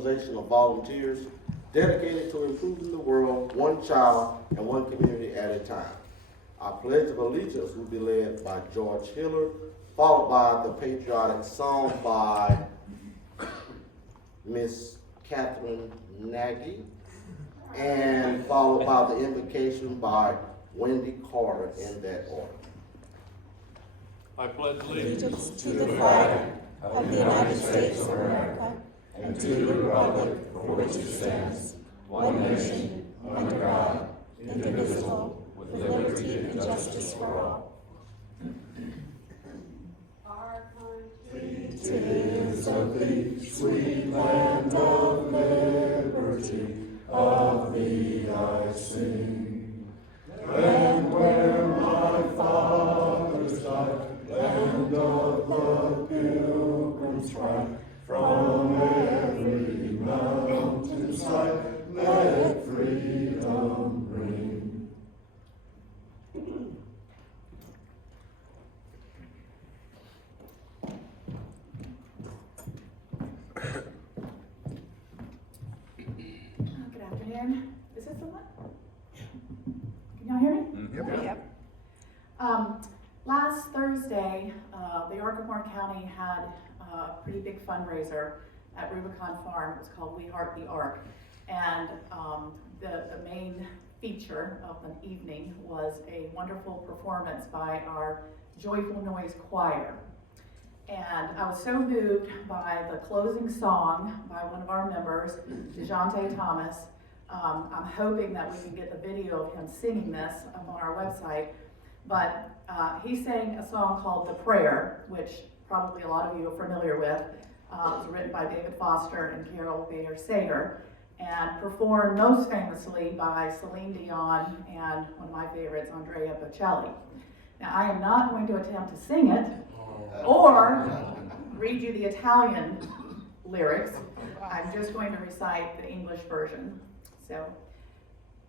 organization of volunteers dedicated to improving the world one child and one community at a time. Our Pledge of Allegiance will be led by George Hiller, followed by the patriotic song by Miss Catherine Nagy, and followed by the invocation by Wendy Carter in that order. I pledge allegiance to the flag of the United States of America and to the republic for which it stands, one nation, under God, indivisible, with liberty and justice for all. Our country Tis of thee, sweet land of liberty, of thee I sing. And where my fathers died, land of the pilgrims' pride, from every mountainside, let freedom ring. Good afternoon. Is this the one? Can y'all hear me? Yep. Last Thursday, the Arkansas County had a pretty big fundraiser at Rubicon Farm. It was called We Heart the Ark. And the main feature of the evening was a wonderful performance by our Joyful Noise Choir. And I was so moved by the closing song by one of our members, DeJounte Thomas. I'm hoping that we can get the video of him singing this up on our website. But he sang a song called The Prayer, which probably a lot of you are familiar with. It was written by David Foster and Carol Bayer Sager, and performed most famously by Celine Dion and one of my favorites, Andrea Bocelli. Now, I am not going to attempt to sing it or read you the Italian lyrics. I'm just going to recite the English version. So,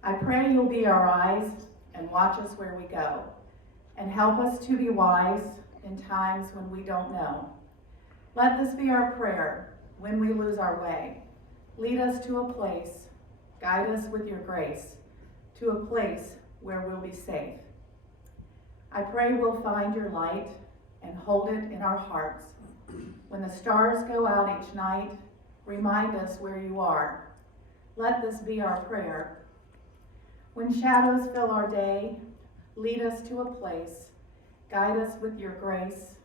I pray you'll be our eyes and watch us where we go, and help us to be wise in times when we don't know. Let this be our prayer when we lose our way. Lead us to a place, guide us with your grace, to a place where we'll be safe. I pray we'll find your light and hold it in our hearts. When the stars go out each night, remind us where you are. Let this be our prayer. When shadows fill our day, lead us to a place, guide us with your grace,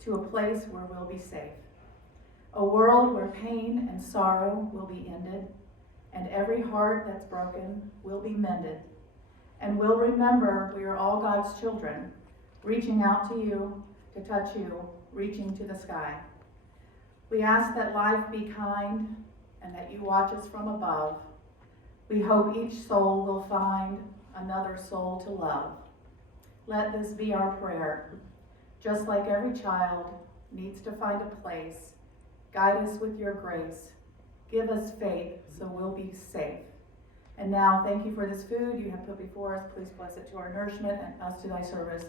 to a place where we'll be safe. A world where pain and sorrow will be ended, and every heart that's broken will be mended. And we'll remember we are all God's children, reaching out to you, to touch you, reaching to the sky. We ask that life be kind and that you watch us from above. We hope each soul will find another soul to love. Let this be our prayer. Just like every child needs to find a place, guide us with your grace. Give us faith so we'll be safe. And now, thank you for this food you have put before us. Please bless it to our nourishment and us to thy service.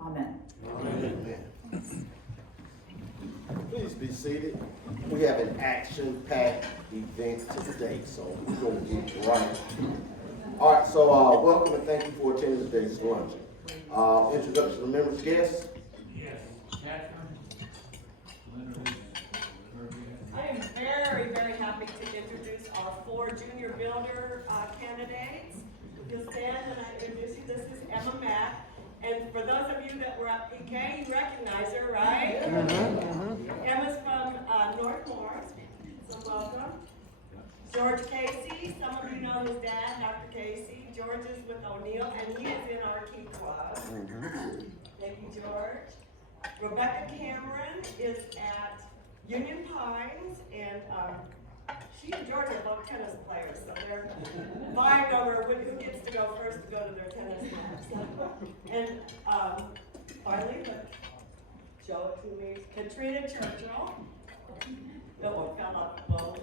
Amen. Amen. Please be seated. We have an action-packed event today, so we're going to get right. All right, so welcome and thank you for attending today's luncheon. Introduction of members, guests. Yes, Catherine. I am very, very happy to introduce our 4 junior builder candidates. You'll stand when I introduce you. This is Emma Mack. And for those of you that were at PK, you recognize her, right? Emma's from North Morris, so welcome. George Casey, some of you know his dad, Dr. Casey. George is with O'Neill, and he is in our Key Club. Thank you, George. Rebecca Cameron is at Union Pines, and she and George are both tennis players, so they're vying over who gets to go first to go to their tennis match. And finally, show it to me, Katrina Churchill. Oh, fell off. Well,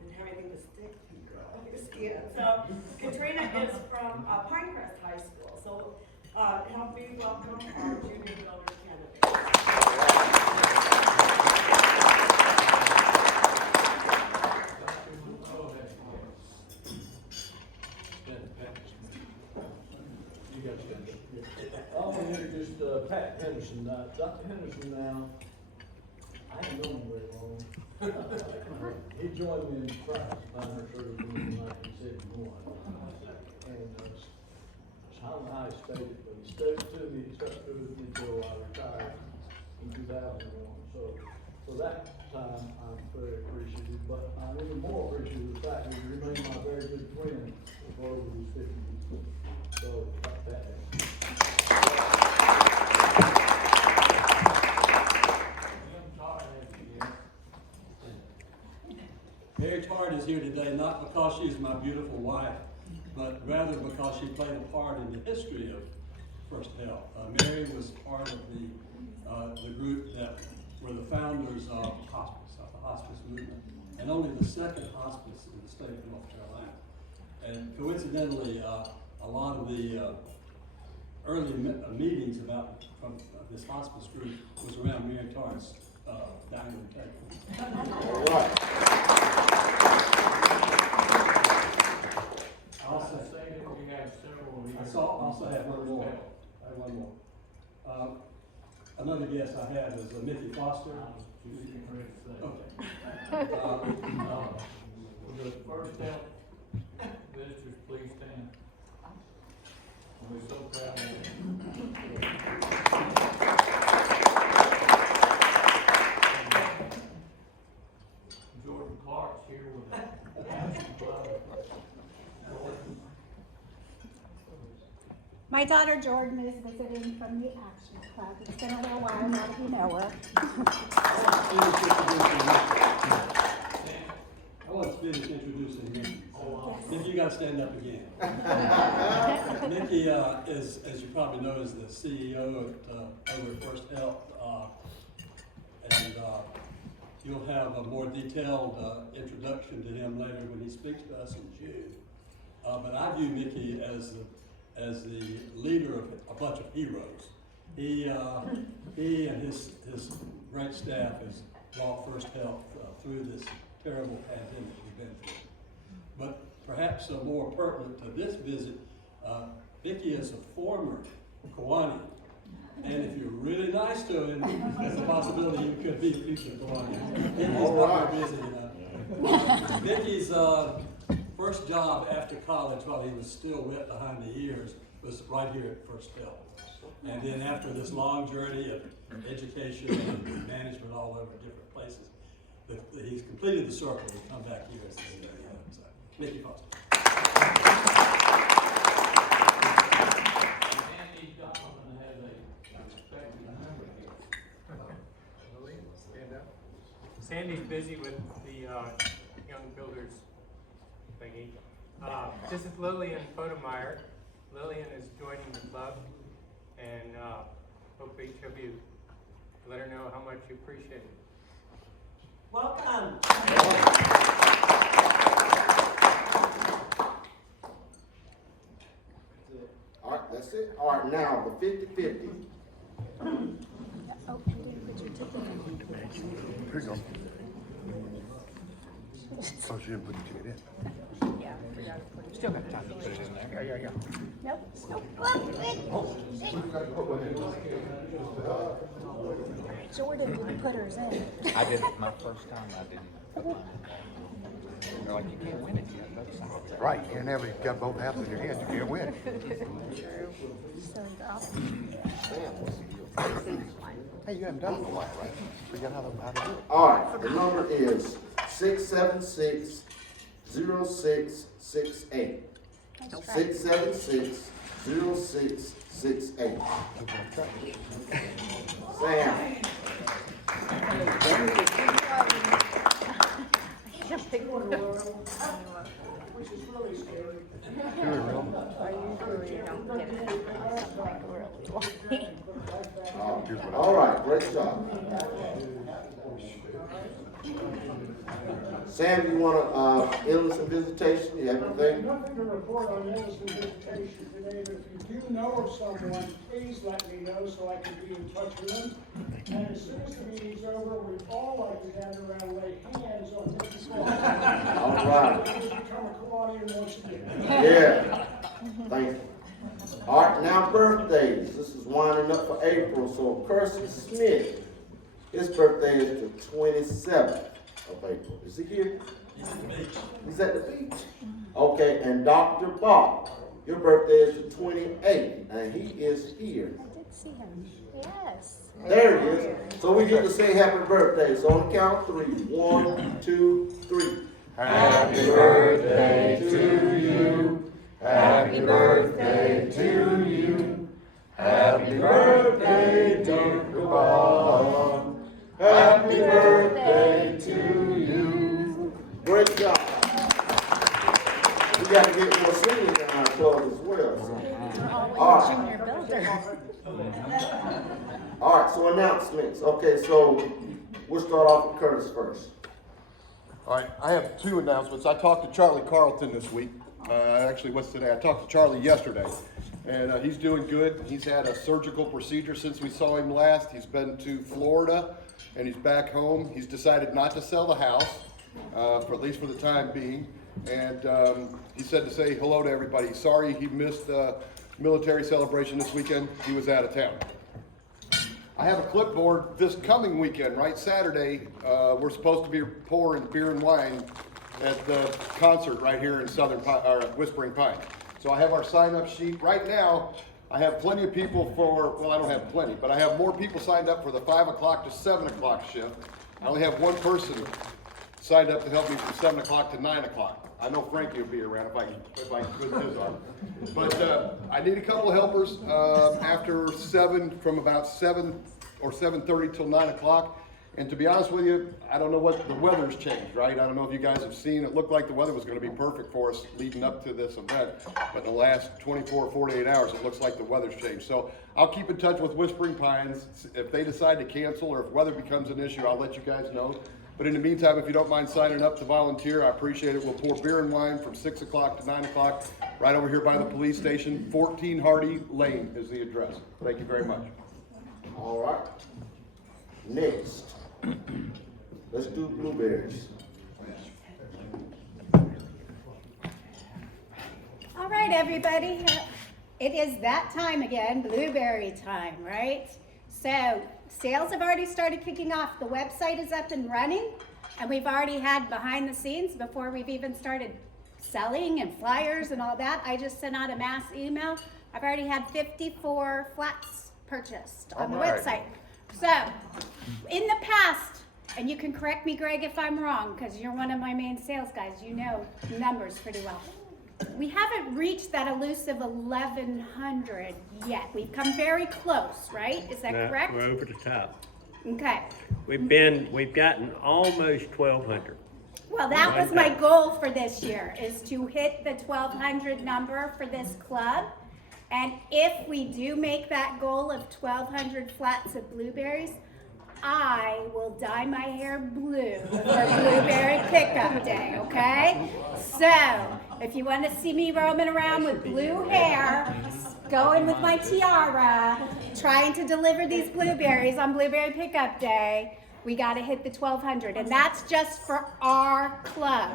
didn't have anything to stick on your skin. So Katrina is from Pinecrest High School. So help me welcome our junior builder candidates. Pat Henderson. Dr. Henderson now, I ain't known him very long. He joined me in Christ, by her service in 1971. And I don't know how he stayed it, but he stayed to me, he stuck with me until I retired in 2001. So for that time, I'm very appreciative, but I'm even more appreciative of the fact that he remained my very good friend for over these 50 years. So, that. Mary Tart is here today not because she's my beautiful wife, but rather because she played a part in the history of FirstHealth. Mary was part of the group that were the founders of the hospice movement, and only the second hospice in the state of North Carolina. And coincidentally, a lot of the early meetings from this hospice group was around Mary Tart's dining room table. All right. I also have one more. I have one more. Another guest I have is Mickey Foster. Okay. Will the FirstHealth visitors please stand? We're so proud of you. Jordan Clark's here with us. My daughter Jordan is visiting from the Action Club. It's been a little while now that you know her. I want to finish introducing Mickey. Yes. Mickey, you got to stand up again. Mickey is, as you probably know, is the CEO at over at FirstHealth, and you'll have a more detailed introduction to him later when he speaks to us in June. But I view Mickey as the leader of a bunch of heroes. He and his great staff has brought FirstHealth through this terrible pandemic we've been through. But perhaps more pertinent to this visit, Mickey is a former Kiwanis. And if you're really nice to him, there's a possibility you could be a future Kiwanis. Mickey's not very busy enough. Mickey's first job after college, while he was still wet behind the ears, was right here at FirstHealth. And then after this long journey of education and management all over different places, he's completed the circle to come back here as the CEO. So, Mickey Foster. Andy Donovan has a respected member here. Stand up. Sandy's busy with the Young Builders thingy. This is Lillian Fodemeyer. Lillian is joining the club, and hope each of you let her know how much you appreciate it. Welcome. All right, that's it. All right, now the 50-50. Oh, you didn't put your ticket in. Here you go. Oh, she didn't put the ticket in. Yeah, I forgot to put it. Still got time to put it in there. Yeah. Nope, nope. Oh, wait. Jordan didn't put hers in. I did it my first time. I didn't put mine in. They're like, you can't win it yet. That's Right, you never got both halves in your hands, you can't win. True. Silly girl. Hey, you haven't done it in a while, right? Forget how to do it. All right, the number is 676-0668. That's right. 676-0668. Sam. Which is really scary. I usually don't get something like really long. All right, great job. Sam, you want to illness and visitation? You have anything? Nothing to report on illness and visitation today, but if you do know of someone, please let me know so I can be in touch with them. And as soon as the meeting's over, we'd all like to gather around and lay hands on Mrs. Clark. All right. Become a Kiwanis once again. Yeah. Thank you. All right, now birthdays. This is winding up except for April. So Percy Smith, his birthday is the 27th of April. Is he here? He's at the beach. Okay, and Dr. Bob, your birthday is the 28th, and he is here. I did see him. Yes. There he is. So we get to say happy birthday. So on the count of 3. 1, 2, 3. Happy birthday to you. Happy birthday to you. Happy birthday, dear Bob. Happy birthday to you. Great job. We got to get more singers in our club as well. So. We're always All right. junior builder. All right, so announcements. Okay, so we'll start off with Curtis first. All right, I have 2 announcements. I talked to Charlie Carlton this week. Actually, what's today? I talked to Charlie yesterday, and he's doing good. He's had a surgical procedure since we saw him last. He's been to Florida, and he's back home. He's decided not to sell the house, for at least for the time being. And he said to say hello to everybody. Sorry he missed the military celebration this weekend. He was out of town. I have a clipboard this coming weekend, right? Saturday, we're supposed to be pouring beer and wine at the concert right here in Whispering Pine. So I have our sign-up sheet. Right now, I have plenty of people for, well, I don't have plenty, but I have more people signed up for the 5 o'clock to 7 o'clock shift. I only have one person signed up to help me from 7 o'clock to 9 o'clock. I know Frankie will be around if I can put his on. But I need a couple of helpers after 7, from about 7 or 7:30 till 9 o'clock. And to be honest with you, I don't know what the weather's changed, right? I don't know if you guys have seen, it looked like the weather was going to be perfect for us leading up to this event. But in the last 24, 48 hours, it looks like the weather's changed. So I'll keep in touch with Whispering Pines. If they decide to cancel or if weather becomes an issue, I'll let you guys know. But in the meantime, if you don't mind signing up to volunteer, I appreciate it. We'll pour beer and wine from 6 o'clock to 9 o'clock, right over here by the police station. 14 Hardy Lane is the address. Thank you very much. All right. Next, let's do blueberries. All right, everybody. It is that time again, blueberry time, right? So sales have already started kicking off. The website is up and running, and we've already had behind the scenes before we've even started selling and flyers and all that. I just sent out a mass email. I've already had 54 flats purchased on the website. So in the past, and you can correct me, Greg, if I'm wrong, because you're one of my main sales guys, you know numbers pretty well. We haven't reached that elusive 1,100 yet. We've come very close, right? Is that correct? We're over the top. Okay. We've gotten almost 1,200. Well, that was my goal for this year, is to hit the 1,200 number for this club. And if we do make that goal of 1,200 flats of blueberries, I will dye my hair blue for Blueberry Pickup Day, okay? So, if you want to see me roaming around with blue hair, going with my tiara, trying to deliver these blueberries on Blueberry Pickup Day, we got to hit the 1,200. And that's just for our club.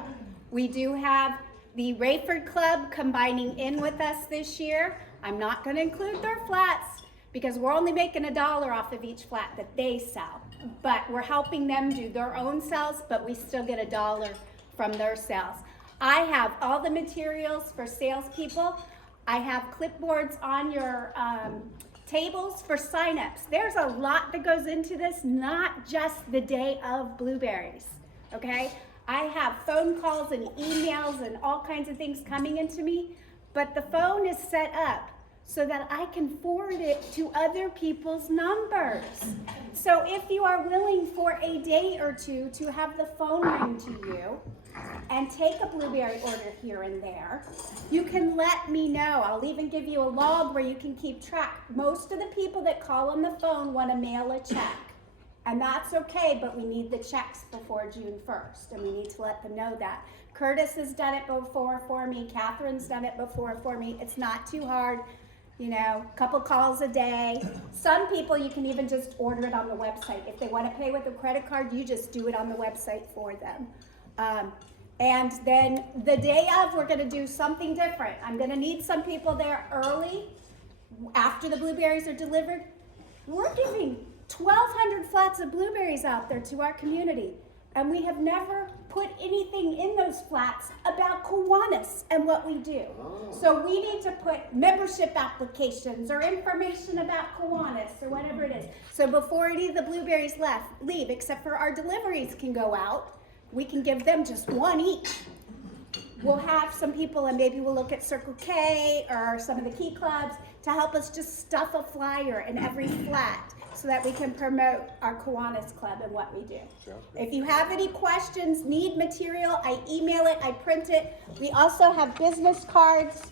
We do have the Rayford Club combining in with us this year. I'm not going to include their flats because we're only making $1 off of each flat that they sell. But we're helping them do their own sales, but we still get $1 from their sales. I have all the materials for salespeople. I have clipboards on your tables for signups. There's a lot that goes into this, not just the day of blueberries, okay? I have phone calls and emails and all kinds of things coming into me, but the phone is set up so that I can forward it to other people's numbers. So if you are willing for a day or two to have the phone ring to you and take a blueberry order here and there, you can let me know. I'll even give you a log where you can keep track. Most of the people that call on the phone want to mail a check. And that's okay, but we need the checks before June 1st, and we need to let them know that. Curtis has done it before for me. Catherine's done it before for me. It's not too hard, you know, a couple calls a day. Some people, you can even just order it on the website. If they want to pay with a credit card, you just do it on the website for them. And then the day of, we're going to do something different. I'm going to need some people there early, after the blueberries are delivered, we're giving 1,200 flats of blueberries out there to our community. And we have never put anything in those flats about Kiwanis and what we do. So we need to put membership applications or information about Kiwanis or whatever it is. So before any of the blueberries leave, except for our deliveries can go out, we can give them just one each. We'll have some people, and maybe we'll look at Circle K or some of the key clubs to help us just stuff a flyer in every flat so that we can promote our Kiwanis Club and what we do. If you have any questions, need material, I email it, I print it. We also have business cards,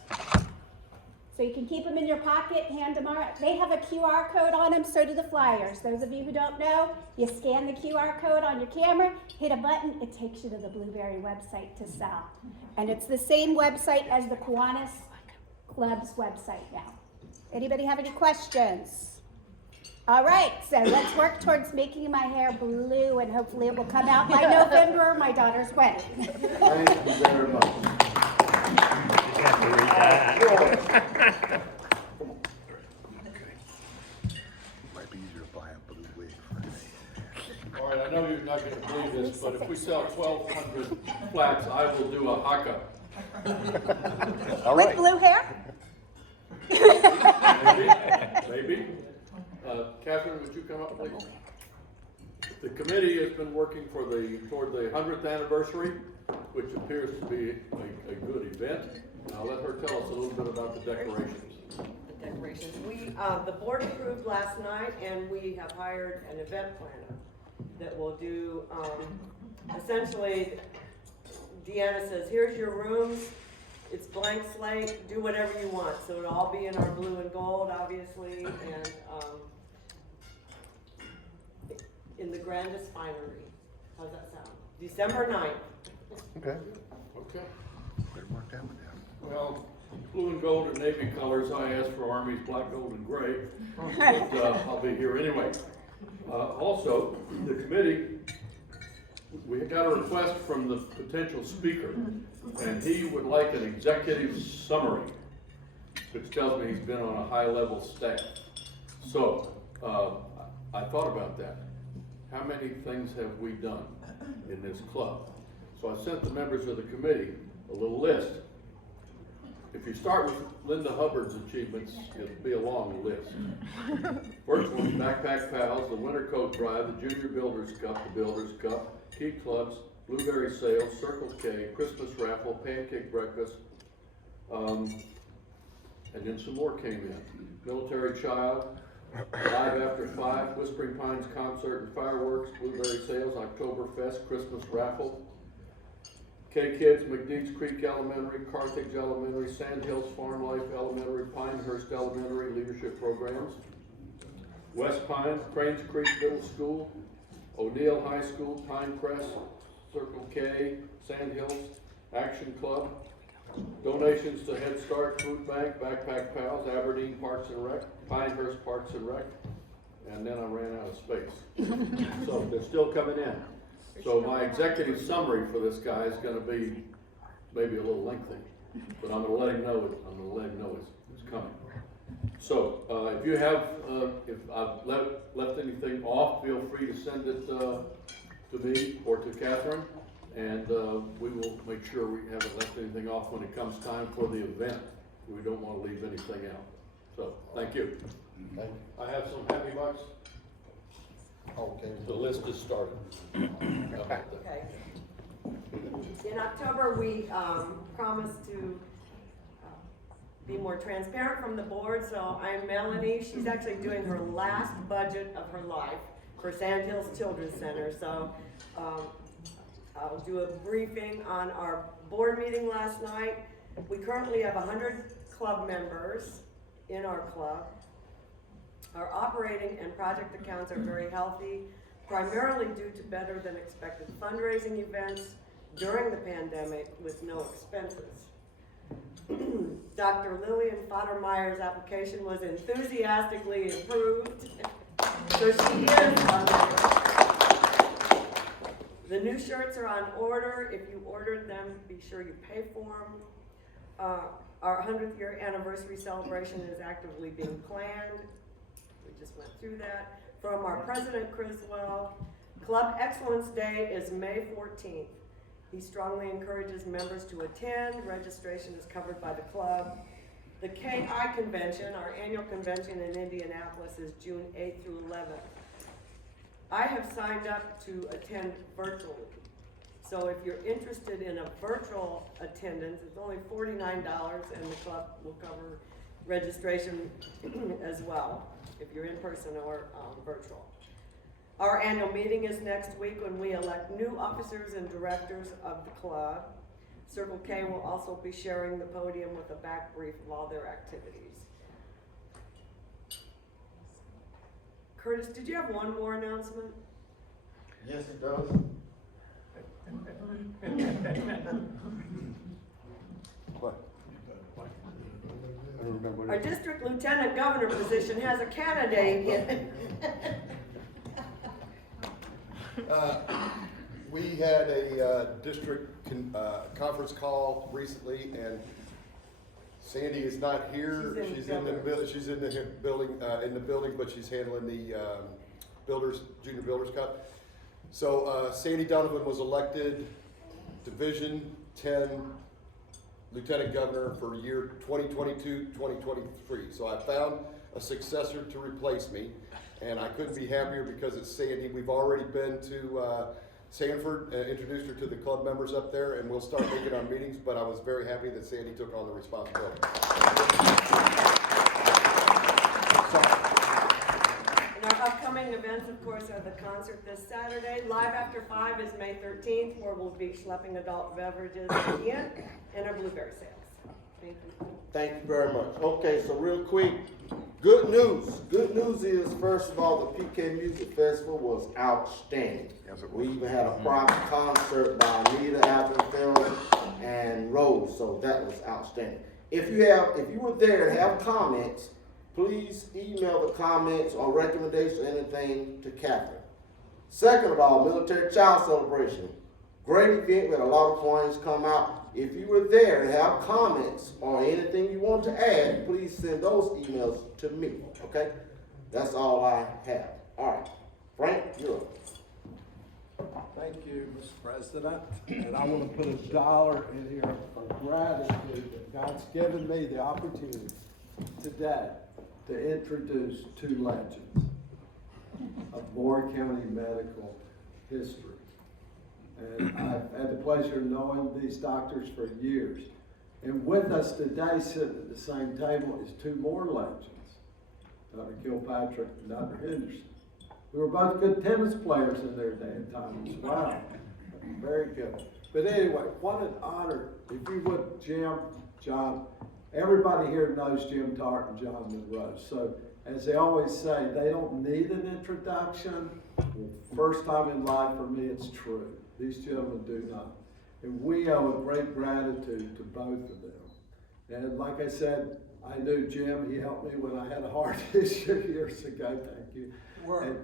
so you can keep them in your pocket, hand them out. They have a QR code on them, so do the flyers. Those of you who don't know, you scan the QR code on your camera, hit a button, it takes you to the Blueberry website to sell. And it's the same website as the Kiwanis Club's website now. Anybody have any questions? All right, so let's work towards making my hair blue, and hopefully it will come out by November, my daughter's wedding. Thank you very much. Have to read that. Might be easier to buy a blue wig for me. All right, I know you're not gonna believe this, but if we sell 1,200 flats, I will do a haka. All With right. blue hair? Maybe. Catherine, would you come up, please? The committee has been working toward the 100th anniversary, which appears to be a good event. And I'll let her tell us a little bit about the decorations. The decorations. The board approved last night, and we have hired an event planner that will do, essentially, Deanna says, here's your rooms, it's blank slate, do whatever you want. So it'll all be in our blue and gold, obviously, and in the grandest finery. How's that sound? December 9th. Okay. Okay. Better mark that one down. Well, blue and gold and navy colors, I asked for Army's black, gold, and gray, but I'll be here anyway. Also, the committee, we got a request from the potential speaker, and he would like an executive summary, which tells me he's been on a high-level staff. So, I thought about that. How many things have we done in this club? So I sent the members of the committee a little list. If you start with Linda Hubbard's achievements, it'll be a long list. First one, Backpack Pals, the Winter Coat Drive, the Junior Builders Cup, the Builders Cup, Key Clubs, Blueberry Sales, Circle K, Christmas Raffle, Pancake Breakfast, and then some more came in. Military Child, Live After 5, Whispering Pines Concert and Fireworks, Blueberry Sales, Oktoberfest, Christmas Raffle, K-Kids, McDeeds Creek Elementary, Carthage Elementary, Sand Hills Farm Life Elementary, Pinehurst Elementary Leadership Programs, West Pine, Cranes Creek Middle School, O'Neill High School, Pine Crest, Circle K, Sand Hills Action Club, donations to Head Start, Food Bank, Backpack Pals, Aberdeen Parks and Rec, Pinehurst Parks and Rec, and then I ran out of space. So they're still coming in. So my executive summary for this guy is going to be maybe a little lengthy, but I'm going to let him know it's coming. So if you have, if I've left anything off, feel free to send it to me or to Catherine, and we will make sure we haven't left anything off when it comes time for the event. We don't want to leave anything out. So thank you. I have some happy bucks. Okay. The list is started. Okay. In October, we promised to be more transparent from the board, so I'm Melanie. She's actually doing her last budget of her life for Sand Hills Children's Center. So I'll do a briefing on our board meeting last night. We currently have 100 club members in our club. Our operating and project accounts are very healthy, primarily due to better than expected fundraising events during the pandemic with no expenses. Dr. Lillian Foddermeyer's application was enthusiastically approved, so she is on there. The new shirts are on order. If you ordered them, be sure you pay for them. Our 100th year anniversary celebration is actively being planned. we just went through that. From our president, Criswell, Club Excellence Day is May 14th. He strongly encourages members to attend. Registration is covered by the club. The KI convention, our annual convention in Indianapolis, is June 8th through 11th. I have signed up to attend virtually. So if you're interested in a virtual attendance, it's only $49 and the club will cover registration as well, if you're in person or virtual. Our annual meeting is next week when we elect new officers and directors of the club. Circle K will also be sharing the podium with a back brief of all their activities. Curtis, did you have one more announcement? Yes, it does. What? I don't remember what Our it is. district lieutenant governor position has a candidate in. We had a district conference call recently, and Sandy is not here. She's in the building, but she's handling the Junior Builders Cup. So Sandy Donovan was elected Division 10 Lieutenant Governor for year 2022-2023. So I found a successor to replace me, and I couldn't be happier because it's Sandy. We've already been to Sanford, introduced her to the club members up there, and we'll start making our meetings, but I was very happy that Sandy took on the responsibility. And our upcoming events, of course, are the concert this Saturday. Live After 5 is May 13th, where we'll be schlepping adult beverages in and our blueberry sales. Thank you. Thank you very much. Okay, so real quick, good news. Good news is, first of all, the PK Music Festival was outstanding. Yes, it was. We even had a private concert by Anita Appenfeld and Rose, so that was outstanding. If you were there and have comments, please email the comments or recommendations or anything to Catherine. Second of all, Military Child Celebration. Great event, we had a lot of coins come out. If you were there and have comments or anything you want to add, please send those emails to me, okay? That's all I have. All right, Frank, you're up. Thank you, Mr. President. And I want to put $1 in here for gratitude that God's given me the opportunity today to introduce two legends of Moore County medical history. And I've had the pleasure of knowing these doctors for years. And with us today, sitting at the same table, is two more legends, Dr. Kilpatrick and Dr. Henderson, who were both good tennis players in their day and time as well. Very good. But anyway, what an honor. If you would, Jim, John, everybody here knows Jim Tart and John Monroe. So as they always say, they don't need an introduction. First time in life for me, it's true. These gentlemen do not. And we owe a great gratitude to both of them. And like I said, I knew Jim. He helped me when I had a heart issue years ago. Thank you. And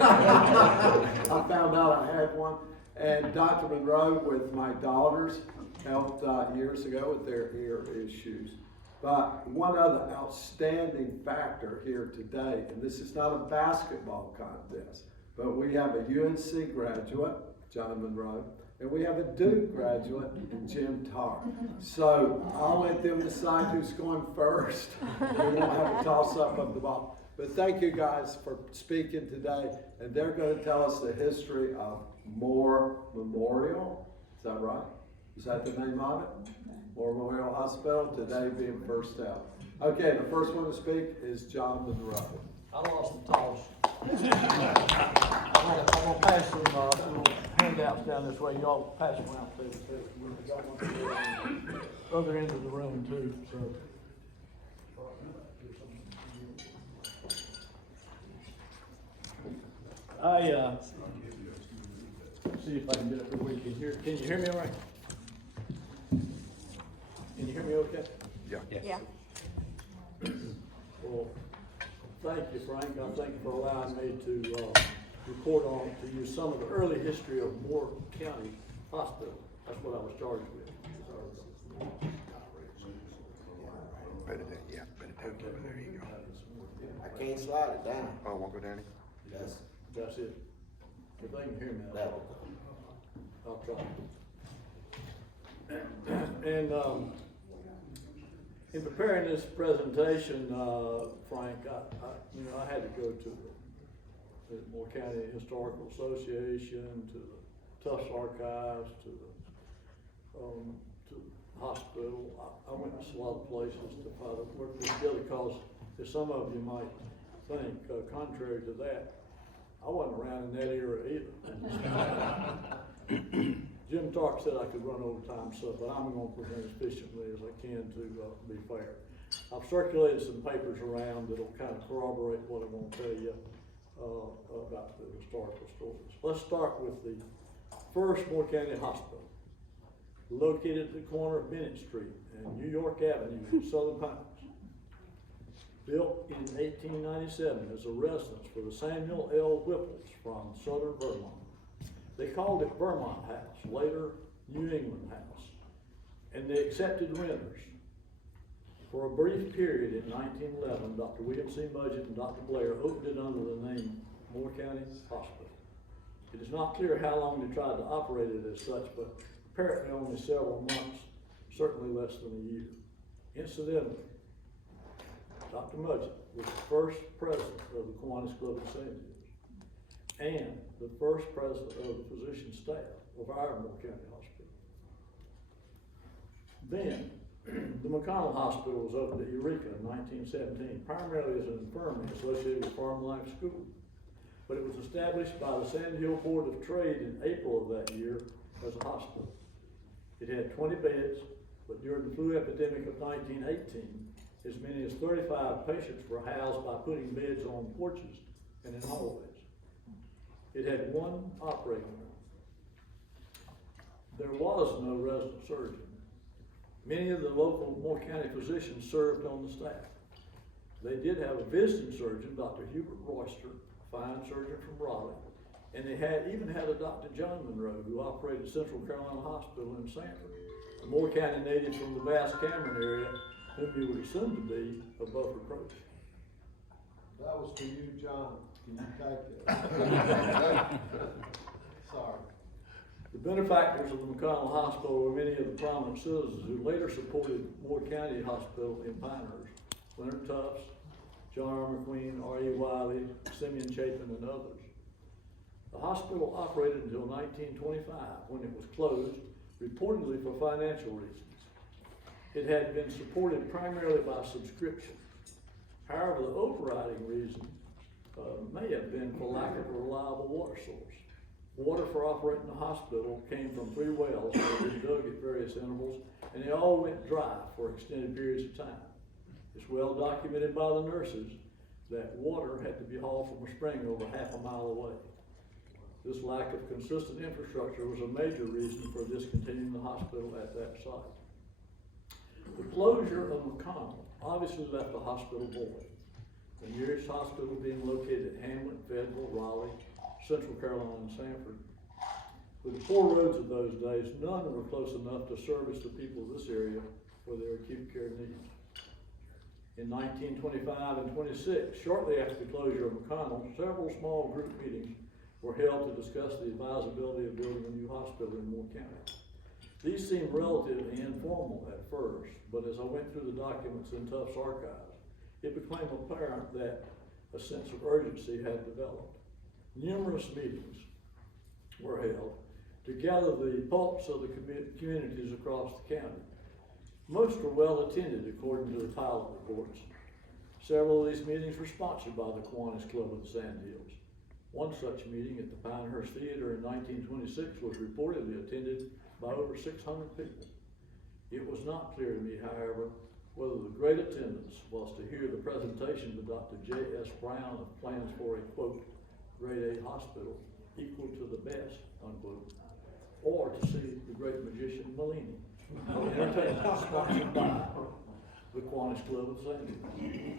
I found out I had one. And Dr. Monroe with my daughters helped years ago with their ear issues. But one other outstanding factor here today, and this is not a basketball contest, but we have a UNC graduate, John Monroe, and we have a Duke graduate in Jim Tart. So I'll let them decide who's going first. We won't have a toss-up of the ball. But thank you guys for speaking today, and they're going to tell us the history of Moore Memorial. Is that right? Is that the name of it? Moore Memorial Hospital, today being FirstHealth. Okay, the first one to speak is John Monroe. I lost the toss. I'm gonna pass some little handouts down this way. Y'all pass them out too. We've got one to the other end of the room too. So. See if I can do it for we can hear. Can you hear me all right? Can you hear me okay? Yeah. Yeah. Well, thank you, Frank. I thank you for allowing me to report on to you some of the early history of Moore County Hospital. That's what I was charged with. There you go. can't slide it down. Oh, won't go down any? That's it. If they can hear me, That I'll try. And, in preparing this presentation, Frank, I had to go to the Moore County Historical Association, to the Tufts Archives, to the hospital. I went to a lot of places to try to work together, because as some of you might think, contrary to that, I wasn't around in that era either. Jim Tart said I could run overtime stuff, but I'm gonna present as efficiently as I can to be fair. I've circulated some papers around that'll kind of corroborate what I'm gonna tell you about the historical stories. Let's start with the first Moore County Hospital, located at the corner of Bennett Street and New York Avenue in Southern Pines. Built in 1897 as a residence for the Samuel L. Whipples from southern Vermont. They called it Vermont House, later New England House, and they accepted renters. For a brief period in 1911, Dr. William C. Mudgett and Dr. Blair opened it under the name Moore County Hospital. It is not clear how long they tried to operate it as such, but apparently only several months, certainly less than a year. Incidentally, Dr. Mudgett was the first president of the Kiwanis Club of St. and the first president of the physician staff of our Monroe County Hospital. Then, the McConnell Hospital was opened at Eureka in 1917, primarily as an infirmary associated with Farm Life School. But it was established by the Sand Hill Board of Trade in April of that year as a hospital. It had 20 beds, but during the flu epidemic of 1918, as many as 35 patients were housed by putting beds on porches and in hallways. It had one operating room. There was no resident surgeon. Many of the local Moore County physicians served on the staff. They did have a visiting surgeon, Dr. Hubert Royster, a fine surgeon from Raleigh, and they even had a Dr. John Monroe, who operated Central Carolina Hospital in Sanford, a Moore County native from the vast Cameron area, whom you would assume to be above reproach. That was for you, John. Can you take it? Sorry. The benefactors of the McConnell Hospital were many of the prominent citizens who later supported Moore County Hospital in Pinehurst: Leonard Tufts, John R. McQueen, R.E. Wiley, Simeon Chapin, and others. The hospital operated until 1925, when it was closed, reportedly for financial reasons. It had been supported primarily by subscription. However, the overriding reason may have been for lack of a reliable water source. Water for operating the hospital came from 3 wells that had been dug at various intervals, and they all went dry for extended periods of time. It's well documented by the nurses that water had to be hauled from a spring over half a mile away. This lack of consistent infrastructure was a major reason for discontinuing the hospital at that site. The closure of McConnell obviously left the hospital void. The nearest hospital being located at Hamlet, Fayetteville, Raleigh, Central Carolina, and Sanford. With the poor roads of those days, none were close enough to service the people of this area for their acute care needs. In 1925 and 26, shortly after the closure of McConnell, several small group meetings were held to discuss the advisability of building a new hospital in Moore County. These seemed relatively informal at first, but as I went through the documents in Tufts archives, it became apparent that a sense of urgency had developed. Numerous meetings were held to gather the pulse of the communities across the county. Most were well attended according to the pilot reports. Several of these meetings were sponsored by the Kiwanis Club of the Sand Hills. One such meeting at the Pinehurst Theater in 1926 was reportedly attended by over 600 people. It was not clear to me, however, whether the great attendance was to hear the presentation by Dr. J.S. Brown of plans for a, quote, grade A hospital equal to the best, unquote, or to see the great magician Bellini. Entertainment sponsored by the Kiwanis Club of St.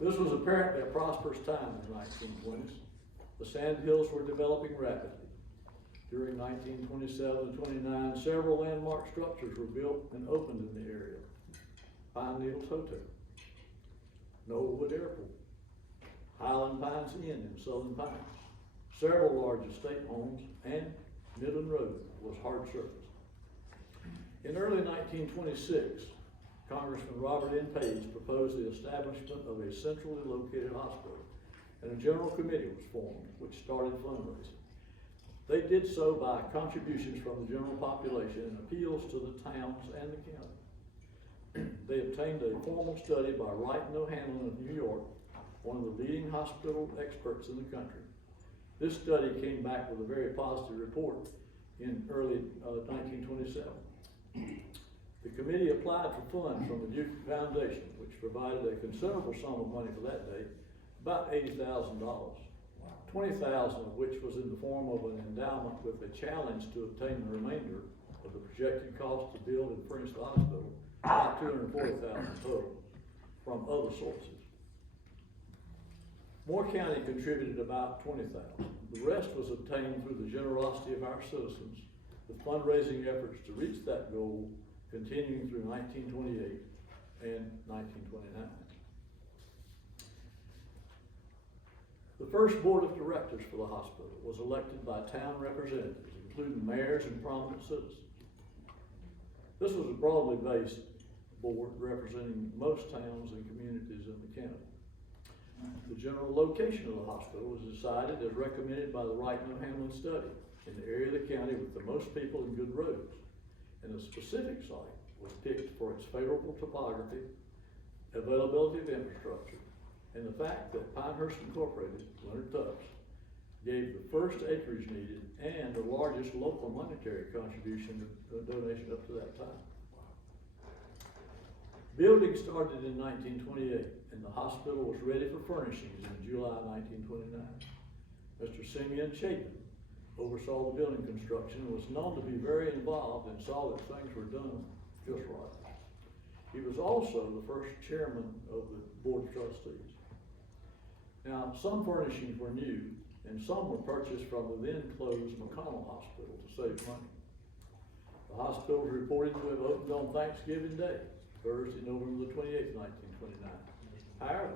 This was apparently a prosperous time in the 1920s. The Sand Hills were developing rapidly. During 1927 and 29, several landmark structures were built and opened in the area. Pine Needles Hotel, Knollwood Airport, Highland Pines Inn in Southern Pines, several large estate homes, and Midland Road was hard surface. In early 1926, Congressman Robert N. Page proposed the establishment of a centrally located hospital, and a general committee was formed, which started fundraising. They did so by contributions from the general population and appeals to the towns and the county. They obtained a formal study by Wright and O'Hanlon of New York, one of the leading hospital experts in the country. This study came back with a very positive report in early 1927. The committee applied for funds from the Duke Foundation, which provided a considerable sum of money for that day, about $80,000. $20,000 of which was in the form of an endowment with a challenge to obtain the remainder of the projected cost to build and furnish the hospital, about $240,000 total, from other sources. Moore County contributed about $20,000. The rest was obtained through the generosity of our citizens, with fundraising efforts to reach that goal continuing through 1928 and 1929. The first board of directors for the hospital was elected by town representatives, including mayors and prominent citizens. This was a broadly based board representing most towns and communities in the county. The general location of the hospital was decided as recommended by the Wright and O'Hanlon study in the area of the county with the most people and good roads. And a specific site was picked for its favorable topography, availability of infrastructure, and the fact that Pinehurst Incorporated, Leonard Tubbs, gave the first acreage needed and the largest local monetary contribution donation up to that time. Building started in 1928, and the hospital was ready for furnishings in July 1929. Mr. Simeon Chapin oversaw the building construction and was known to be very involved and saw that things were done just right. He was also the first chairman of the board of trustees. Now, some furnishings were new, and some were purchased from the then closed McConnell Hospital to save money. The hospital was reported to have opened on Thanksgiving Day, Thursday, November the 28th, 1929. However,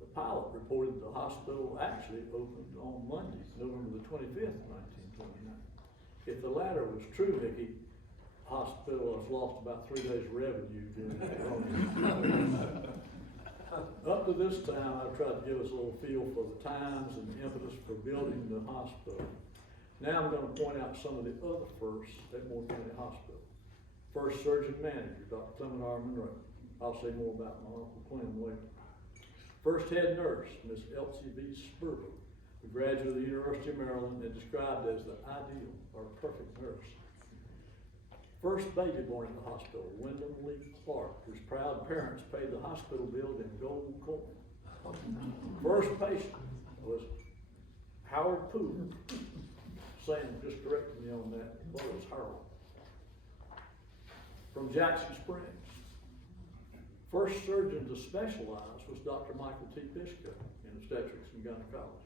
the pilot reported the hospital actually opened on Monday, November the 25th, 1929. If the latter was true, Mickey, the hospital has lost about 3 days' revenue during that. Up to this time, I've tried to give us a little feel for the times and the impetus for building the hospital. Now I'm going to point out some of the other firsts at Moore County Hospital. First surgeon manager, Dr. Clement R. Monroe. I'll say more about my Uncle Clem later. First head nurse, Miss Elsie V. Spurber, a graduate of the University of Maryland and described as the ideal or perfect nurse. First baby born in the hospital, Wyndham Lee Clark, whose proud parents paid the hospital bill in gold coin. First patient was Howard Poole. Sam just corrected me on that, but it was Harold. From Jackson Springs. First surgeon to specialize was Dr. Michael T. Bishko in obstetrics and gynecology.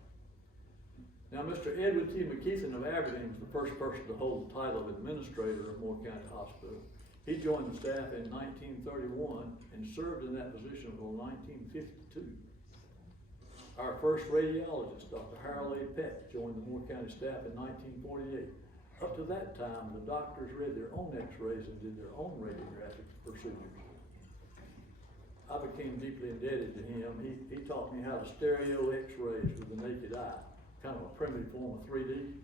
Now, Mr. Edward T. McKeithen of Aberdeen was the first person to hold the title of administrator of Moore County Hospital. He joined the staff in 1931 and served in that position until 1952. Our first radiologist, Dr. Harold A. Peck, joined the Moore County staff in 1948. Up to that time, the doctors read their own x-rays and did their own radiographic procedures. I became deeply indebted to him. He taught me how to stereo x-rays with the naked eye, kind of a primitive form of 3D.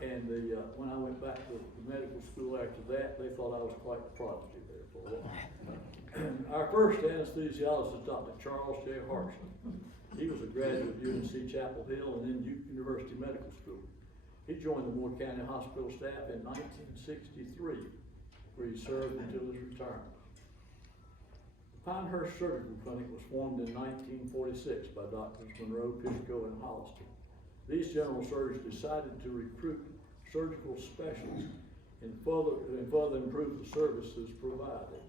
And when I went back to the medical school after that, they thought I was quite the prodigy there for a while. Our first anesthesiologist is Dr. Charles J. Hartson. He was a graduate of UNC Chapel Hill and then Duke University Medical School. He joined the Moore County Hospital staff in 1963, where he served until his retirement. The Pinehurst Surgical Clinic was formed in 1946 by Drs. Monroe, Pishko, and Hollister. These general surgeons decided to recruit surgical specialists and further improve the services provided.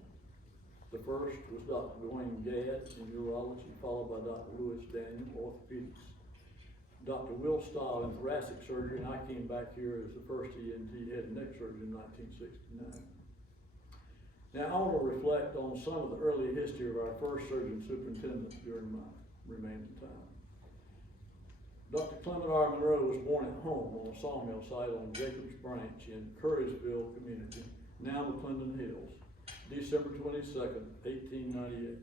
The first was Dr. Dwayne Gadd in urology, followed by Dr. Louis Daniel, orthopedics. Dr. Will Stahl in thoracic surgery, and I came back here as the first ENT head and neck surgeon in 1969. Now I want to reflect on some of the early history of our first surgeon superintendent during my remaining time. Dr. Clement R. Monroe was born at home on a sawmill site on Jacobs Branch in Currysville community, now McClendon Hills, December 22nd, 1898,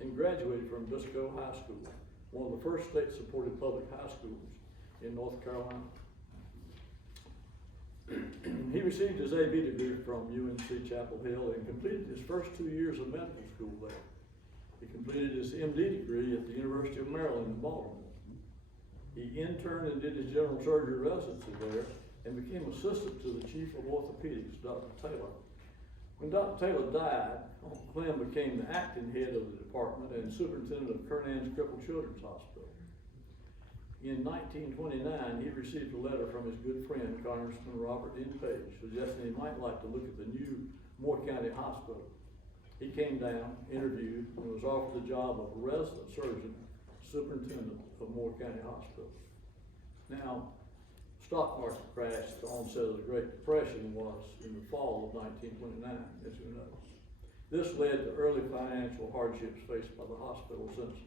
and graduated from Biscoe High School, one of the first state-supported public high schools in North Carolina. He received his A.B. degree from UNC Chapel Hill and completed his first 2 years of medical school there. He completed his M.D. degree at the University of Maryland in Baltimore. He interned and did his general surgery residency there and became assistant to the chief of orthopedics, Dr. Taylor. When Dr. Taylor died, Uncle Clem became the acting head of the department and superintendent of Kernan's Crippled Children's Hospital. In 1929, he received a letter from his good friend, Congressman Robert N. Page, suggesting he might like to look at the new Moore County Hospital. He came down, interviewed, and was offered the job of resident surgeon, superintendent of Moore County Hospital. Now, stock market crash at the onset of the Great Depression was in the fall of 1929, as you know. This led to early financial hardships faced by the hospital since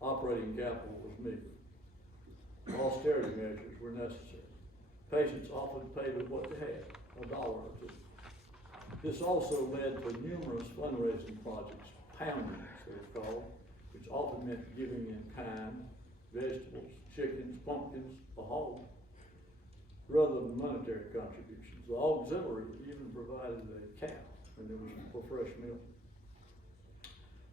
operating capital was meager. Austerity measures were necessary. Patients often paid with what they had, $1 or $2. This also led to numerous fundraising projects, poundings they're called, which often meant giving in kind, vegetables, chickens, pumpkins, a hog, rather than monetary contributions. The auxiliary even provided a cow, and it was for fresh milk.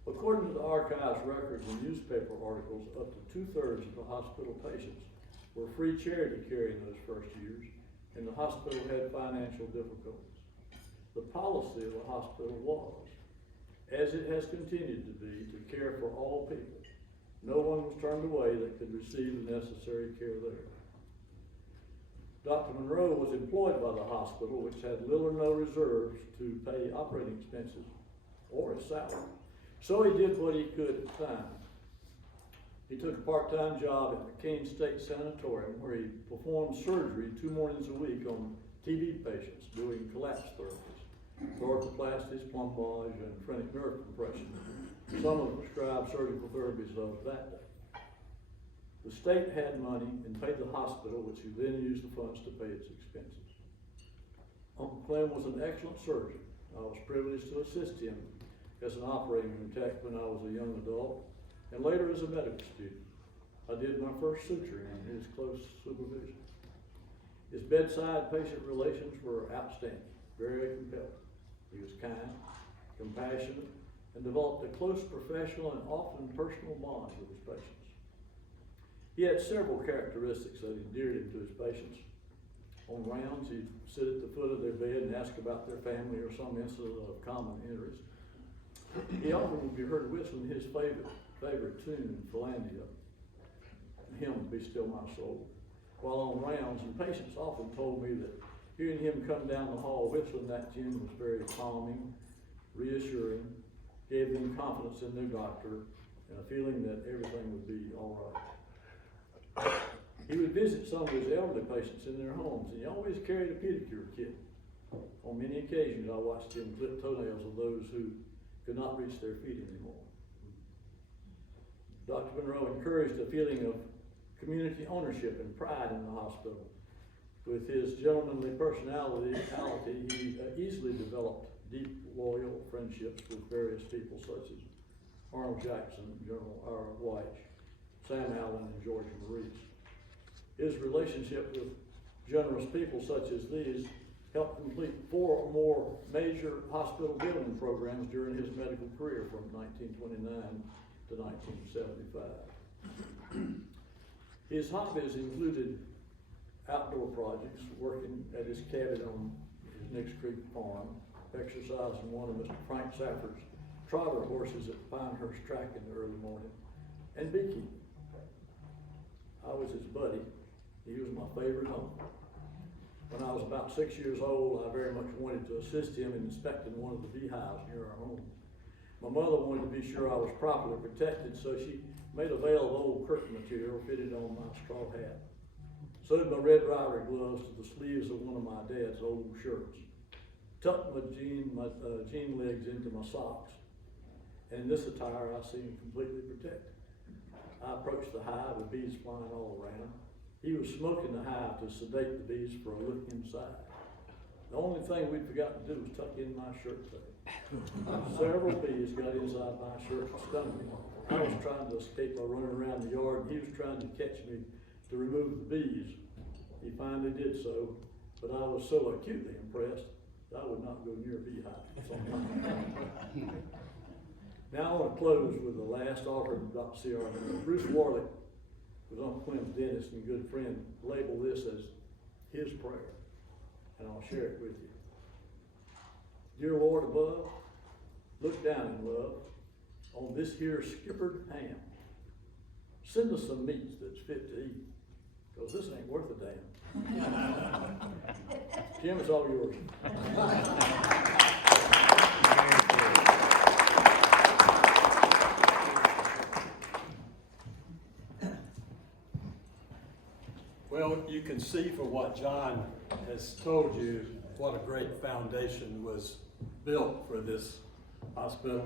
According to the archives records and newspaper articles, up to 2/3 of the hospital patients were free charity care in those first years, and the hospital had financial difficulties. The policy of the hospital was, as it has continued to be, to care for all people. No one was turned away that could receive the necessary care there. Dr. Monroe was employed by the hospital, which had little or no reserves to pay operating expenses or his salary. So he did what he could at the time. He took a part-time job at McCain State Sanatorium, where he performed surgery 2 mornings a week on TB patients doing collapse therapies, orthoplasties, plombage, and phrenic nerve compression, some of the prescribed surgical therapies of that day. The state had money and paid the hospital, which he then used the funds to pay its expenses. Uncle Clem was an excellent surgeon. I was privileged to assist him as an operating room tech when I was a young adult, and later as a medical student. I did my first suturing in his close supervision. His bedside patient relations were outstanding, very compelling. He was kind, compassionate, and developed a close professional and often personal bond with his patients. He had several characteristics that endeared him to his patients. On rounds, he'd sit at the foot of their bed and ask about their family or some incident of common interest. He often would be heard whistling his favorite tune, Philandia, hymn, Be Still My Soul, while on rounds, and patients often told me that hearing him come down the hall whistling that tune was very calming, reassuring, gave them confidence in their doctor, and a feeling that everything would be all right. He would visit some of his elderly patients in their homes, and he always carried a pedicure kit. On many occasions, I watched him clip toenails of those who could not reach their feet anymore. Dr. Monroe encouraged a feeling of community ownership and pride in the hospital. With his gentlemanly personality, he easily developed deep, loyal friendships with various people such as Arnold Jackson, General R. White, Sam Allen, and George Maurice. His relationship with generous people such as these helped complete 4 or more major hospital building programs during his medical career from 1929 to 1975. His hobbies included outdoor projects, working at his cabin on his Nicks Creek farm, exercising one of Mr. Frank Safford's trotter horses at Pinehurst Track in the early morning, and beekeeping. I was his buddy. He was my favorite uncle. When I was about 6 years old, I very much wanted to assist him in inspecting one of the beehives near our home. My mother wanted to be sure I was properly protected, so she made a veil of old curtain material fitted on my straw hat. Sewed my red rider gloves to the sleeves of one of my dad's old shirts. Tucked my jean legs into my socks. And in this attire, I seemed completely protected. I approached the hive with bees flying all around. he was smoking the hive to sedate the bees for a look inside. The only thing we'd forgotten to do was tuck in my shirt tail. Several bees got inside my shirt and stung me. I was trying to escape by running around the yard, and he was trying to catch me to remove the bees. He finally did so, but I was so acutely impressed that I would not go near a beehive. Now I want to close with the last offer of Dr. C.R. Bruce Warlick was Uncle Clem's dentist and good friend, labeled this as his prayer, and I'll share it with you. Dear Lord above, look down in love on this here skippered ham. Send us some meats that's fit to eat, because this ain't worth a damn. Jim, it's all yours. Well, you can see from what John has told you what a great foundation was built for this hospital.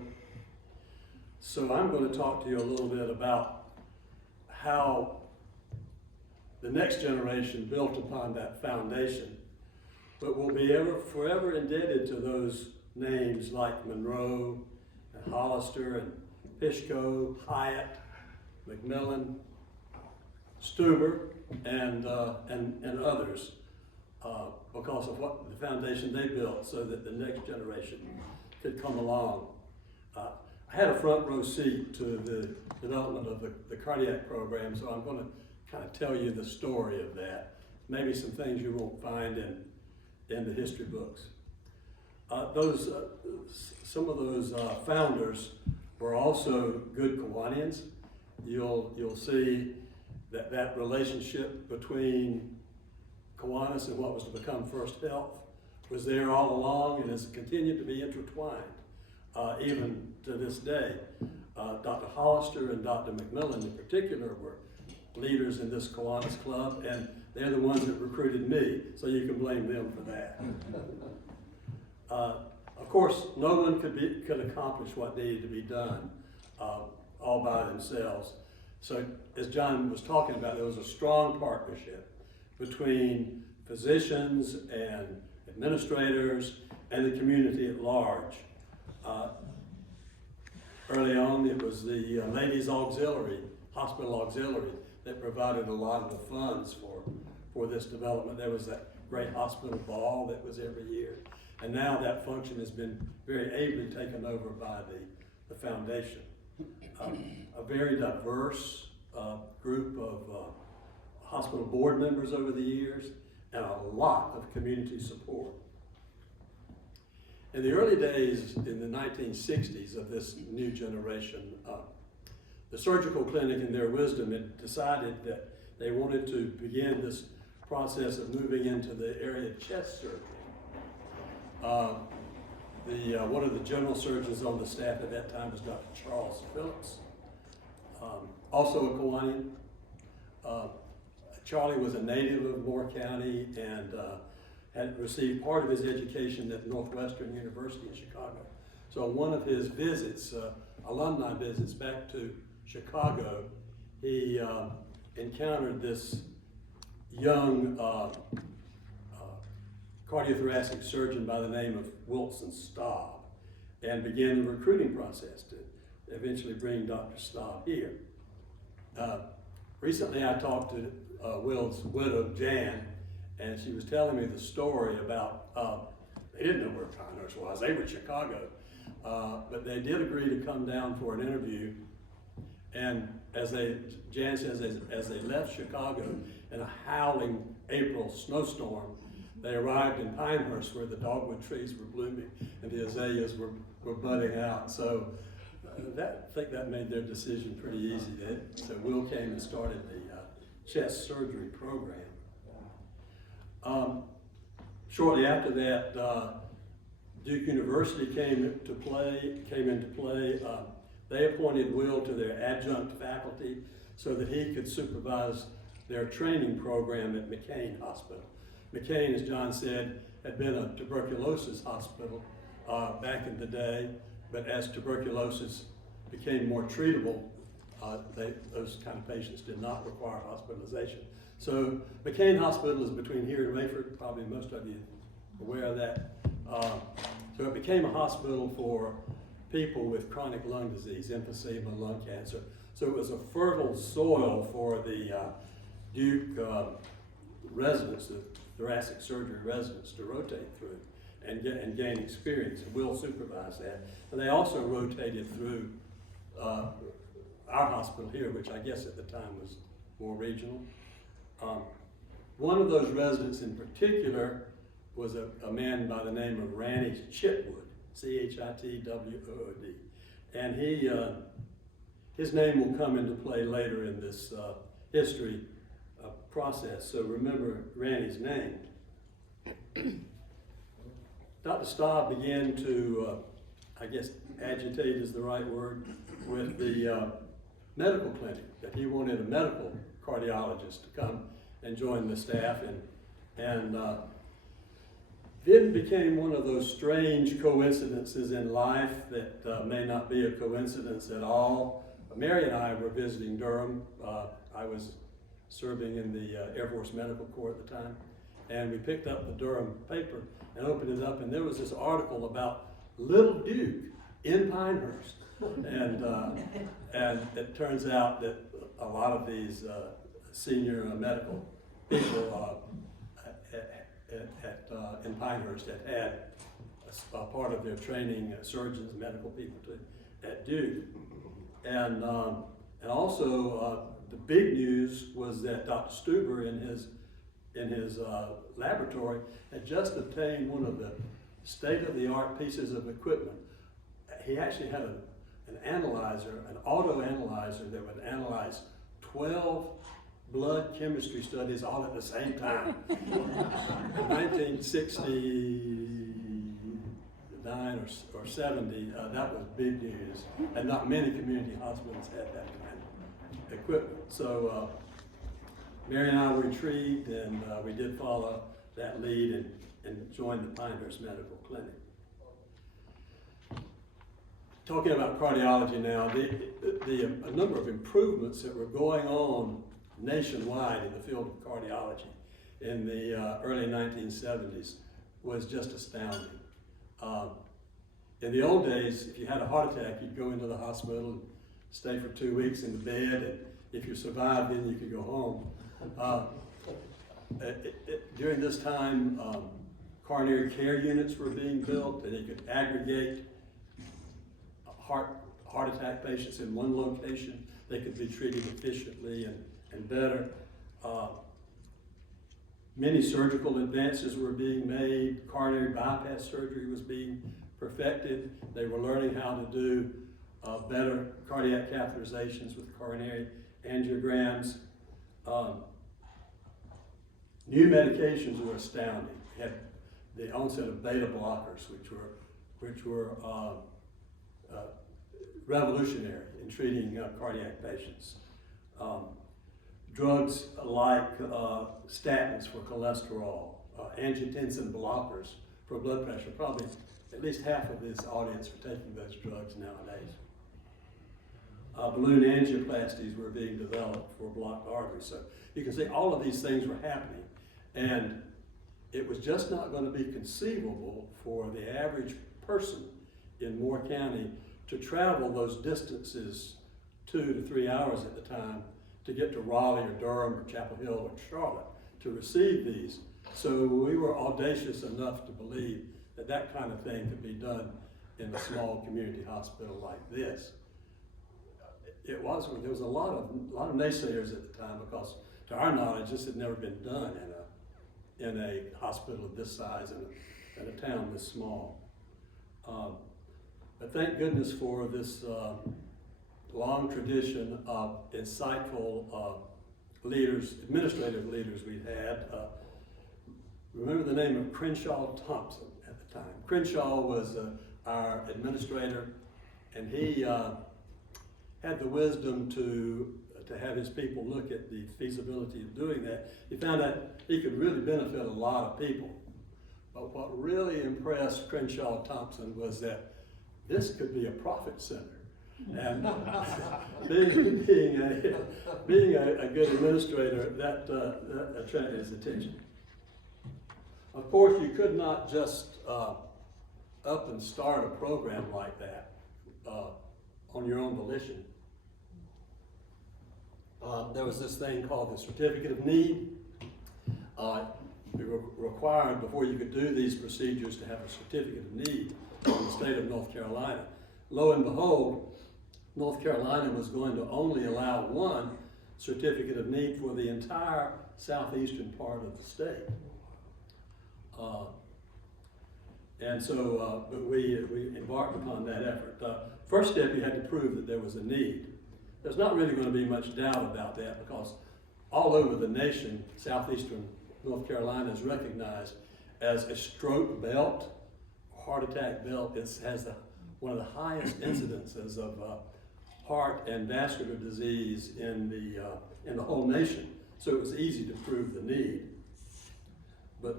So I'm going to talk to you a little bit about how the next generation built upon that foundation, but we'll be forever indebted to those names like Monroe and Hollister and Fishko, Hyatt, McMillan, Stuber, and others, because of what the foundation they built so that the next generation could come along. I had a front row seat to the development of the cardiac program, so I'm going to kind of tell you the story of that. Maybe some things you won't find in the history books. Some of those founders were also good Kiwanians. You'll see that relationship between Kiwanis and what was to become FirstHealth was there all along and has continued to be intertwined, even to this day. Dr. Hollister and Dr. McMillan in particular were leaders in this Kiwanis Club, and they're the ones that recruited me, so you can blame them for that. Of course, no one could accomplish what needed to be done all by themselves. So as John was talking about, there was a strong partnership between physicians and administrators and the community at large. Early on, it was the Ladies Auxiliary, Hospital Auxiliary, that provided a lot of the funds for this development. There was that great hospital ball that was every year. And now that function has been very ably taken over by the foundation. A very diverse group of hospital board members over the years, and a lot of community support. In the early days, in the 1960s of this new generation, the surgical clinic in their wisdom had decided that they wanted to begin this process of moving into the area of chest surgery. One of the general surgeons on the staff at that time was Dr. Charles Phillips, also a Kiwanian. Charlie was a native of Moore County and had received part of his education at Northwestern University in Chicago. So one of his visits, alumni visits back to Chicago, he encountered this young cardiothoracic surgeon by the name of Wilson Staub and began the recruiting process to eventually bring Dr. Staub here. Recently I talked to Will's widow, Jan, and she was telling me the story about, they didn't know where Pinehurst was, they were in Chicago, but they did agree to come down for an interview, and Jan says, as they left Chicago in a howling April snowstorm, they arrived in Pinehurst where the dogwood trees were blooming and the azaleas were budding out. So I think that made their decision pretty easy. So Will came and started the chest surgery program. Shortly after that, Duke University came into play. They appointed Will to their adjunct faculty so that he could supervise their training program at McCain Hospital. McCain, as John said, had been a tuberculosis hospital back in the day, but as tuberculosis became more treatable, those kind of patients did not require hospitalization. So McCain Hospital is between here and Rayford, probably most of you are aware of that. So it became a hospital for people with chronic lung disease, emphysema, lung cancer. So it was a fertile soil for the Duke residents, the thoracic surgery residents, to rotate through and gain experience. And we'll supervise that. And they also rotated through our hospital here, which I guess at the time was more regional. One of those residents in particular was a man by the name of Randy Chitwood, Chitwood, and his name will come into play later in this history process. So remember Randy's name. Dr. Staub began to, I guess, agitate is the right word, with the medical clinic, that he wanted a medical cardiologist to come and join the staff, and then became one of those strange coincidences in life that may not be a coincidence at all. Mary and I were visiting Durham. I was serving in the Air Force Medical Corps at the time, and we picked up the Durham paper and opened it up, and there was this article about Little Duke in Pinehurst, and it turns out that a lot of these senior medical people in Pinehurst had a part of their training, surgeons, medical people too, at Duke. And also the big news was that Dr. Stuber in his laboratory had just obtained one of the state-of-the-art pieces of equipment. He actually had an analyzer, an auto analyzer that would analyze 12 blood chemistry studies all at the same time. In 1969 or 70, that was big news, and not many community hospitals had that kind of equipment. So Mary and I were intrigued, and we did follow that lead and joined the Pinehurst Medical Clinic. Talking about cardiology now, a number of improvements that were going on nationwide in the field of cardiology in the early 1970s was just astounding. In the old days, if you had a heart attack, you'd go into the hospital and stay for 2 weeks in the bed, and if you survived, then you could go home. During this time, coronary care units were being built, and they could aggregate heart attack patients in one location. They could be treated efficiently and better. Many surgical advances were being made. Coronary bypass surgery was being perfected. They were learning how to do better cardiac catheterizations with coronary angiograms. New medications were astounding. We had the onset of beta blockers, which were revolutionary in treating cardiac patients. Drugs like statins for cholesterol, angiotensin blockers for blood pressure. Probably at least half of this audience are taking those drugs nowadays. Balloon angioplasties were being developed for blocked arteries. So you can see all of these things were happening, and it was just not going to be conceivable for the average person in Moore County to travel those distances 2 to 3 hours at the time to get to Raleigh or Durham or Chapel Hill or Charlotte to receive these. So we were audacious enough to believe that that kind of thing could be done in a small community hospital like this. There was a lot of naysayers at the time, because to our knowledge, this had never been done in a hospital of this size in a town this small. But thank goodness for this long tradition of insightful leaders, administrative leaders we've had. Remember the name of Crenshaw Thompson at the time. Crenshaw was our administrator, and he had the wisdom to have his people look at the feasibility of doing that. He found that he could really benefit a lot of people. But what really impressed Crenshaw Thompson was that this could be a profit center. And being a good administrator, that attracted his attention. Of course, you could not just up and start a program like that on your own volition. There was this thing called the Certificate of Need. You were required, before you could do these procedures, to have a Certificate of Need in the state of North Carolina. Lo and behold, North Carolina was going to only allow one Certificate of Need for the entire southeastern part of the state. And so we embarked upon that effort. First step, you had to prove that there was a need. There's not really going to be much doubt about that, because all over the nation, southeastern North Carolina is recognized as a stroke belt, heart attack belt. It has one of the highest incidences of heart and vascular disease in the whole nation. So it was easy to prove the need. But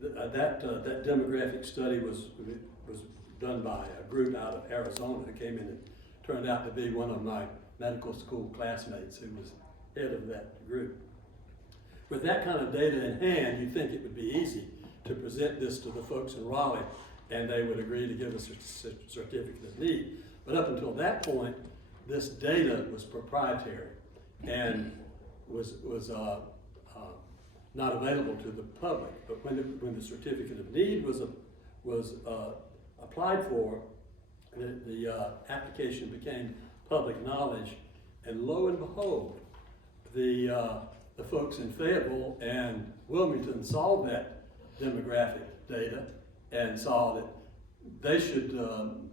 that demographic study was done by a group out of Arizona that came in and turned out to be one of my medical school classmates who was head of that group. With that kind of data in hand, you'd think it would be easy to present this to the folks in Raleigh, and they would agree to give us a certificate of need. But up until that point, this data was proprietary and was not available to the public. But when the certificate of need was applied for, the application became public knowledge, and lo and behold, the folks in Fayetteville and Wilmington saw that demographic data and saw that they should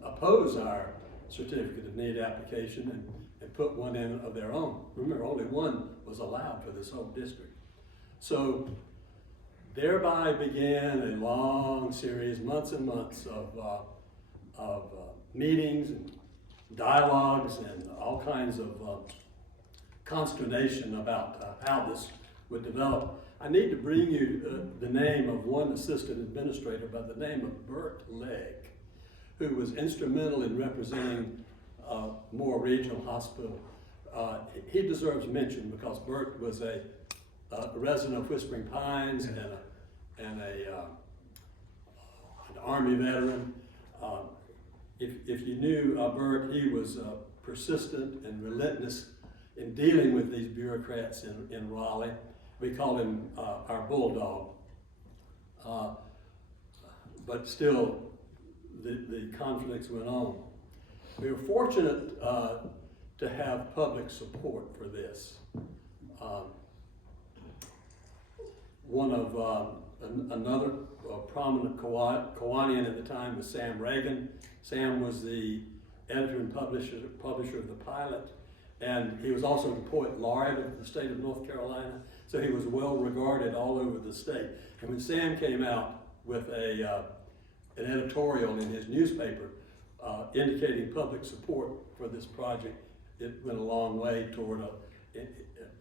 oppose our certificate of need application and put one in of their own. Remember, only one was allowed for this whole district. So thereby began a long series, months and months of meetings and dialogues and all kinds of consternation about how this would develop. I need to bring you the name of one assistant administrator by the name of Bert Legg, who was instrumental in representing Moore Regional Hospital. He deserves mention because Bert was a resident of Whispering Pines and an Army veteran. If you knew Bert, he was persistent and relentless in dealing with these bureaucrats in Raleigh. We call him our bulldog. But still, the conflicts went on. We were fortunate to have public support for this. Another prominent Kiwanian at the time was Sam Reagan. Sam was the editor and publisher of the pilot, and he was also the poet laureate of the state of North Carolina, so he was well regarded all over the state. And when Sam came out with an editorial in his newspaper indicating public support for this project, it went a long way toward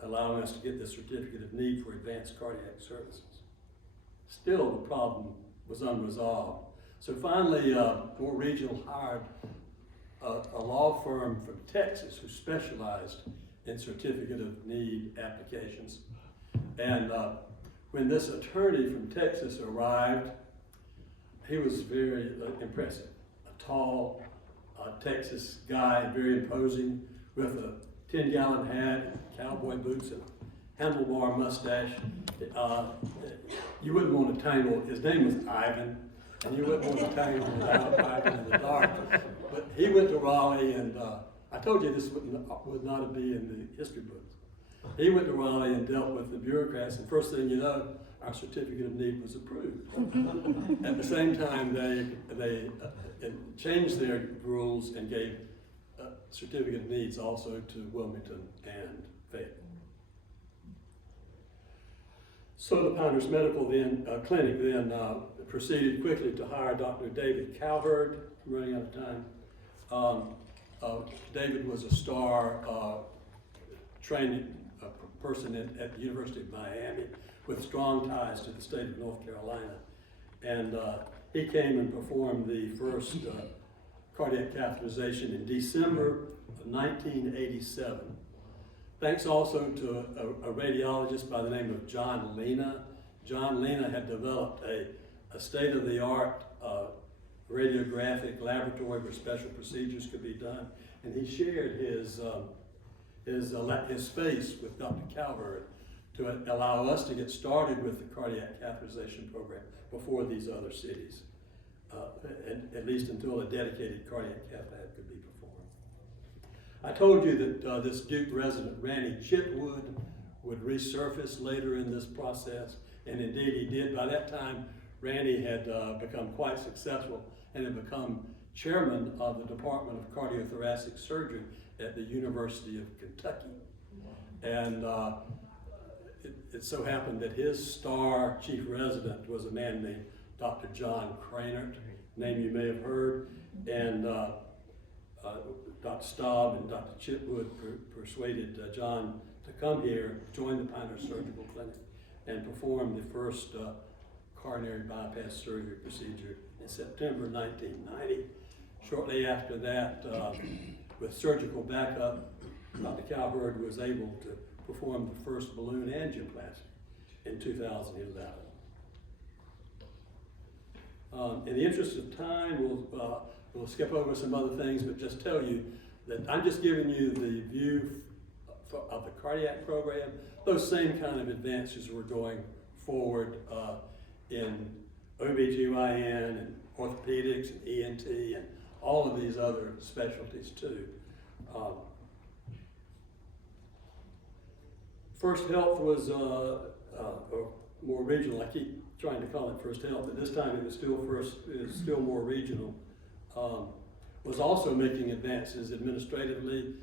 allowing us to get the certificate of need for advanced cardiac services. Still, the problem was unresolved. So finally, Moore Regional hired a law firm from Texas who specialized in certificate of need applications. And when this attorney from Texas arrived, he was very impressive. A tall Texas guy, very imposing, with a 10-gallon hat, cowboy boots, and a handlebar mustache. You wouldn't want to tangle, his name was Ivan, and you wouldn't want to tangle without Ivan in the dark. But he went to Raleigh, and I told you this would not be in the history books. He went to Raleigh and dealt with the bureaucrats, and first thing you know, our certificate of need was approved. At the same time, they changed their rules and gave certificate of needs also to Wilmington and Fayetteville. So the Pinehurst Medical Clinic then proceeded quickly to hire Dr. David Cowherd. I'm running out of time. David was a star training person at the University of Miami with strong ties to the state of North Carolina. And he came and performed the first cardiac catheterization in December of 1987. Thanks also to a radiologist by the name of John Lena. John Lena had developed a state-of-the-art radiographic laboratory where special procedures could be done, and he shared his space with Dr. Calvert to allow us to get started with the cardiac catheterization program before these other cities, at least until a dedicated cardiac cath lab could be performed. I told you that this Duke resident, Randy Chitwood, would resurface later in this process, and indeed he did. By that time, Randy had become quite successful and had become chairman of the Department of Cardiothoracic Surgery at the University of Kentucky. And it so happened that his star chief resident was a man named Dr. John Cranert, name you may have heard, and Dr. Staub and Dr. Chitwood persuaded John to come here, join the Pinehurst Surgical Clinic, and perform the first coronary bypass surgery procedure in September 1990. Shortly after that, with surgical backup, Dr. Calvert was able to perform the first balloon angioplasty in 2011. In the interest of time, we'll skip over some other things, but just tell you that I'm just giving you the view of the cardiac program. Those same kind of advances we're going forward in OBGYN and orthopedics and ENT and all of these other specialties too. FirstHealth was more regional. I keep trying to call it FirstHealth, but this time it was still more regional. Was also making advances administratively,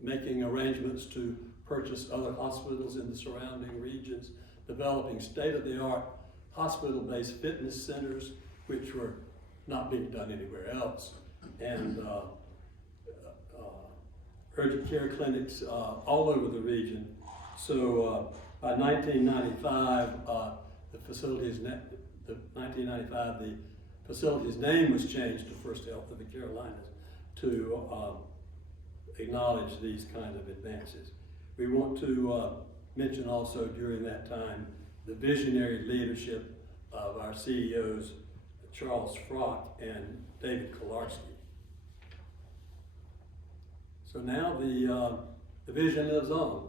making arrangements to purchase other hospitals in the surrounding regions, developing state-of-the-art hospital-based fitness centers, which were not being done anywhere else, and urgent care clinics all over the region. So by 1995, the facility's name was changed to FirstHealth of the Carolinas to acknowledge these kind of advances. We want to mention also during that time the visionary leadership of our CEOs, Charles Frock and David Kolarski. So now the vision lives on,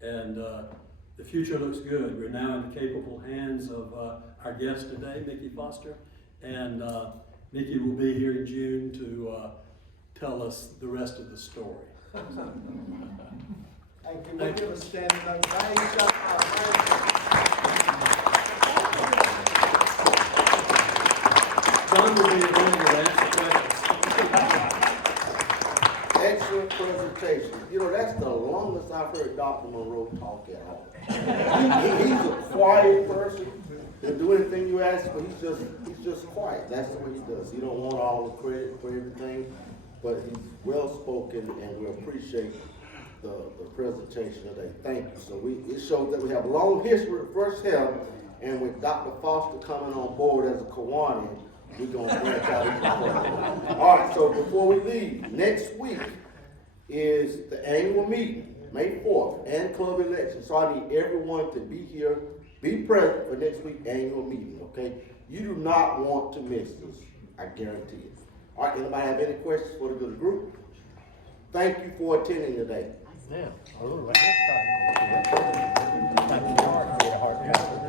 and the future looks good. We're now in the capable hands of our guest today, Nikki Foster, and Nikki will be here in June to tell us the rest of the story. Thank you. We'll give a standing ovation. John will be available to answer questions. Excellent presentation. You know, that's the longest I've heard Dr. Monroe talk at all. He's a quiet person. He'll do anything you ask, but he's just quiet. That's the way he does. He don't want all the credit for everything, but he's well spoken, and we appreciate the presentation today. Thank you. So it shows that we have a long history with FirstHealth, and with Dr. Foster coming on board as a Kiwanis, we're going to branch out even further. All right, so before we leave, next week is the annual meeting, May 4th, and club election. So I need everyone to be here, be present for next week's annual meeting, okay? You do not want to miss this, I guarantee it. All right, anybody have any questions for the good group? Thank you for attending today. Yeah, all right.